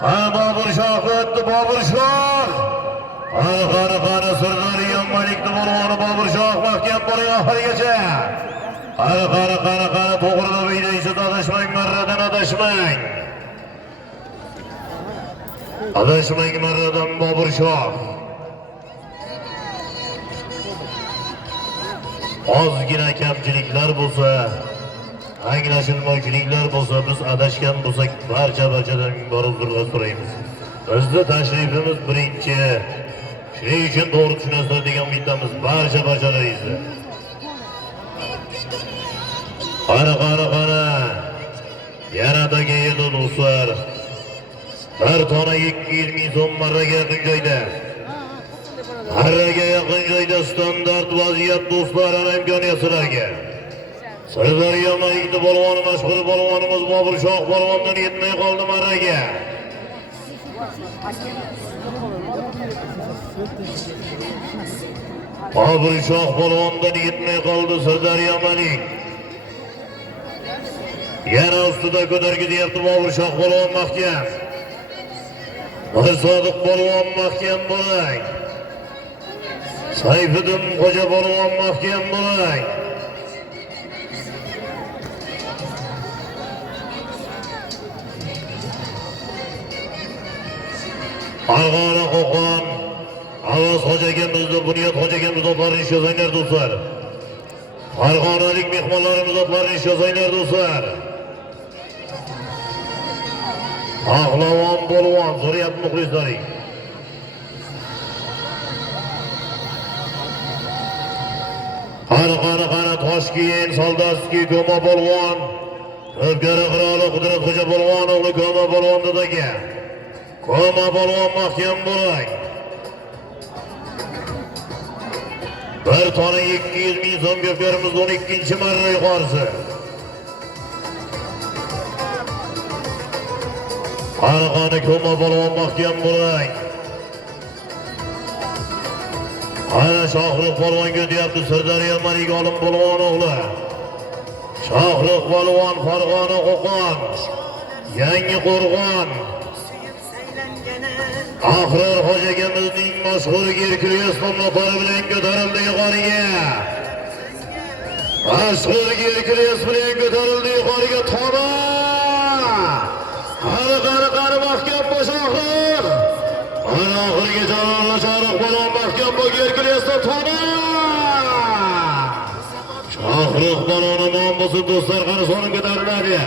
Bobur Shoh o'tdi, Bobur Shoh. Qani Sirdaryo Malikning polvoni Bobur Shoh mahkam boring oxirigacha. Qani to'g'rida o'ynaysiz, adashmang, marradan adashmang. Adashmang marradan Bobur Shoh. Ozgina kamchiliklar bo'lsa, anglashilmovchiliklar bo'lsa, biz adashgan bo'lsak, barchadan bor uzrlar so'raymiz. Bizning tashrifimiz birinchi. Shuning uchun to'g'ri tushunasizlar degan umiddamiz barchalaringizni. Qani. Yanadagi yerda do'stlar. Bir tona 200 ming so'm marraga yaqin joyda. Marraga yaqin joyda standart vaziyat do'stlar, ana imkoniyat sizlarga. Sirdaryo Malikning polvoni, mashhur polvonimiz Bobur Shoh polvondan yetmay qoldi marraga. Bobur Shoh polvondan yetmay qoldi Sirdaryo Malik. Yana ustida ko'targi deyapti Bobur Shoh polvon mahkam. Sodiq polvon mahkam bo'ling. Sayfiddin Xo'ja polvon mahkam bo'ling. Farg'ona Qo'qon Avaz Xo'jagamizning Bunyod Xo'jagamizning otlarini ish yozinglar do'stlar. Farg'onalik mehmonlarimiz otlarini ish yozinglar do'stlar. Pahlavon polvon so'rayapti muxlislaring. Qani Toshkent Soldatskiy Ko'ma polvon, Ko'pkari qiroli Qudrat Xo'ja polvon o'g'li Ko'ma polvon dadaga. Ko'ma polvon mahkam bo'ling. Bir tona 200 ming so'm Ko'pkarimiz 12-marra yuqorisi. Qani Ko'ma polvon mahkam bo'ling. Ana Shohruh polvonga deyapti Sirdaryo Malik olim polvon o'g'li. Shohruh polvon Farg'ona Qo'qon, Yangi Qo'rg'on. Ahror Xo'jagamizning mashhur Gerkules nomlari bilan ko'tarildi yuqoriga. Mashhur Gerkules bilan ko'tarildi yuqoriga tona. Qani mahkam Shohruh. Ana oxirgi jamoa Shohruh polvon mahkam bu Gerkulesda tona. Shohruh polvon omon bo'lsin do'stlar, qani so'nim ko'tariladi.